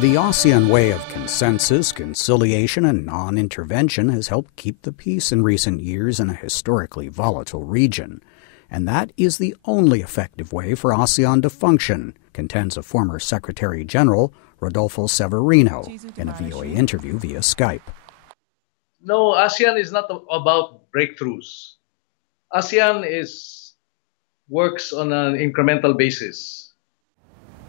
The ASEAN way of consensus, conciliation, and non-intervention has helped keep the peace in recent years in a historically volatile region. And that is the only effective way for ASEAN to function, contends a former Secretary General, Rodolfo Severino, in a VOA interview via Skype. No, ASEAN is not about breakthroughs. ASEAN works on an incremental basis.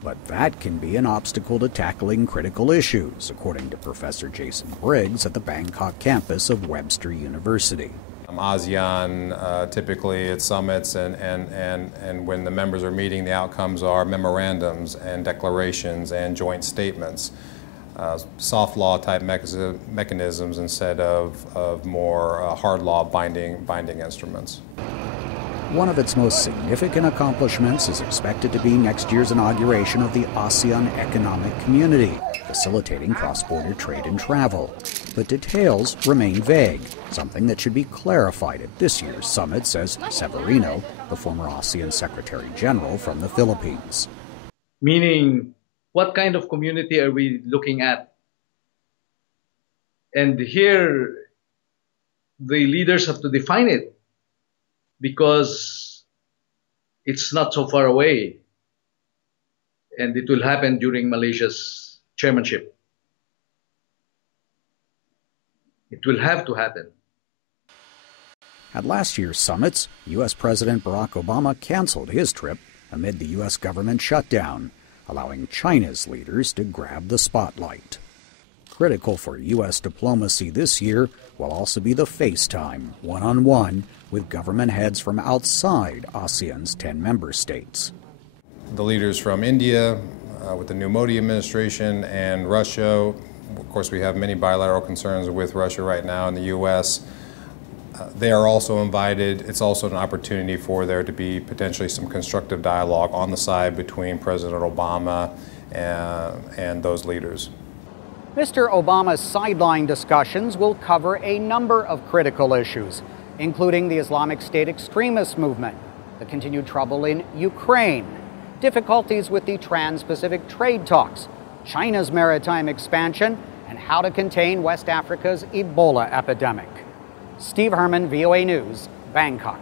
But that can be an obstacle to tackling critical issues, according to Professor Jason Briggs at the Bangkok campus of Webster University. ASEAN, typically at summits and when the members are meeting, the outcomes are memorandums and declarations and joint statements. Soft law type mechanisms instead of more hard law binding instruments. One of its most significant accomplishments is expected to be next year's inauguration of the ASEAN Economic Community, facilitating cross-border trade and travel. But details remain vague, something that should be clarified at this year's summit, says Severino, the former ASEAN Secretary General from the Philippines. Meaning, what kind of community are we looking at? And here, the leaders have to define it, because it's not so far away, and it will happen during Malaysia's chairmanship. It will have to happen. At last year's summits, U.S. President Barack Obama canceled his trip amid the U.S. government shutdown, allowing China's leaders to grab the spotlight. Critical for U.S. diplomacy this year will also be the FaceTime, one-on-one, with government heads from outside ASEAN's 10 member states. The leaders from India, with the new Modi administration, and Russia. Of course, we have many bilateral concerns with Russia right now in the U.S. They are also invited. It's also an opportunity for there to be potentially some constructive dialogue on the side between President Obama and those leaders. Mr. Obama's sideline discussions will cover a number of critical issues, including the Islamic State extremist movement, the continued trouble in Ukraine, difficulties with the Trans-Pacific trade talks, China's maritime expansion, and how to contain West Africa's Ebola epidemic. Steve Herman, VOA News, Bangkok.